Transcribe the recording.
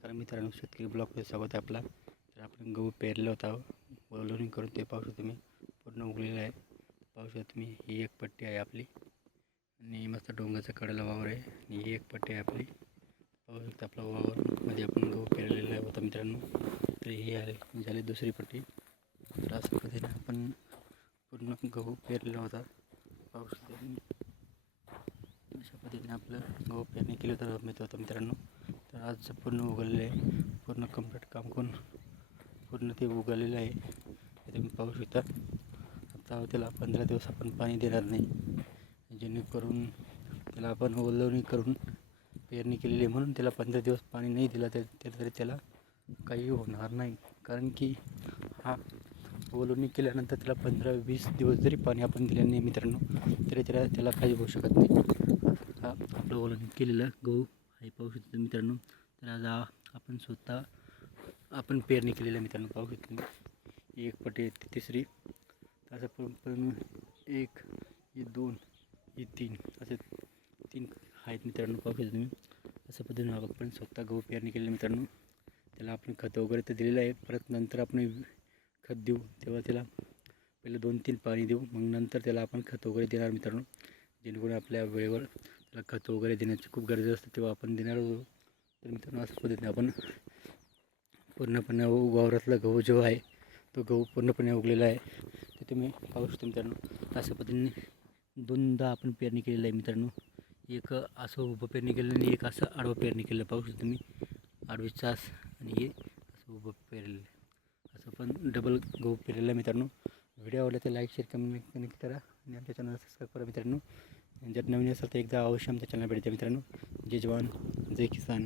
नमस्कार मित्रांनो शेतकरी ब्लॉकमध्ये स्वागत आहे आपला. तर आपण गहू पेरला होता. वलोनी करून ते पाहू तुम्ही. पूर्ण उगलेलं आहे. पाहू शकता तुम्ही ही एक पट्टी आहे आपली. आणि मस्त डोंगराचा कडला वावर आहे. आणि ही एक पट्टी आहे आपली. पाहू शकता आपला वावरमध्ये आपण गहू पेरलेला आहे होता मित्रांनो. तर ही आहे झाली दुसरी पट्टी. तर अशा पद्धतीने आपण पूर्ण गहू पेरलेला होता. पाहू शकता अशा पद्धतीने आपलं गहू पेरणी केलं तर मित्र होतं मित्रांनो. तर आज पूर्ण उगवलेलं आहे पूर्ण कंप्लीट काम करून पूर्ण ते उगवलेलं आहे. ते तुम्ही पाहू शकता. आता त्याला पंधरा दिवस आपण पाणी देणार नाही. जेणेकरून त्याला आपण ओलवणी करून पेरणी केलेली आहे म्हणून त्याला पंधरा दिवस पाणी नाही दिलं तर तर तरी त्याला काही होणार नाही. कारण की हा ओलवणी केल्यानंतर त्याला पंधरा वीस दिवस जरी पाणी आपण दिलं नाही मित्रांनो तरी त्याला त्याला काही होऊ शकत नाही. हा आपलं ओलवणी केलेलं गहू हे पाहू शकतो मित्रांनो. तर आज आपण स्वतः आपण पेरणी केलेलं आहे मित्रांनो. पाहू शकतो एक पटे ती तिसरी. असं पण पण एक हे दोन हे तीन. असे तीन आहेत मित्रांनो. पाहू शकतो तुम्ही. असं पद्धतीने आपण स्वतः गहू पेरणी केलेली मित्रांनो. त्याला आपण खत वगैरे तर दिलेलं आहे. परत नंतर आपण खत देऊ. तेव्हा त्याला पहिले दोन तीन पाणी देऊ. मग नंतर त्याला आपण खत वगैरे देणार मित्रांनो. जेणेकरून आपल्या वेळेवर त्याला खत वगैरे देण्याची खूप गरज असते तेव्हा आपण देणार होतो. तर मित्रांनो अशा पद्धतीने आपण पूर्णपणे वावरातला गहू जो आहे तो गहू पूर्णपणे उगलेला आहे. ते तुम्ही पाहू शकता मित्रांनो अशा पद्धतीने दोनदा आपण पेरणी केलेलं आहे मित्रांनो. एक असं उभं पेरणी केलं आणि एक असं आडवं पेरणी केलं. पाहू शकता तुम्ही आडवी चास आणि हे असं उभं पेरलेलं आहे. असं पण डबल गहू पेरलेला आहे मित्रांनो. व्हिडिओ आवडला तर लाईक शेअर कमेंट कनेक्ट करा. आणि आमच्या चॅनलला सबस्क्राईब करा मित्रांनो. जर नवीन असाल तर एकदा अवश्य आमच्या चॅनल भेट द्या मित्रांनो. जय जवान जय किसान.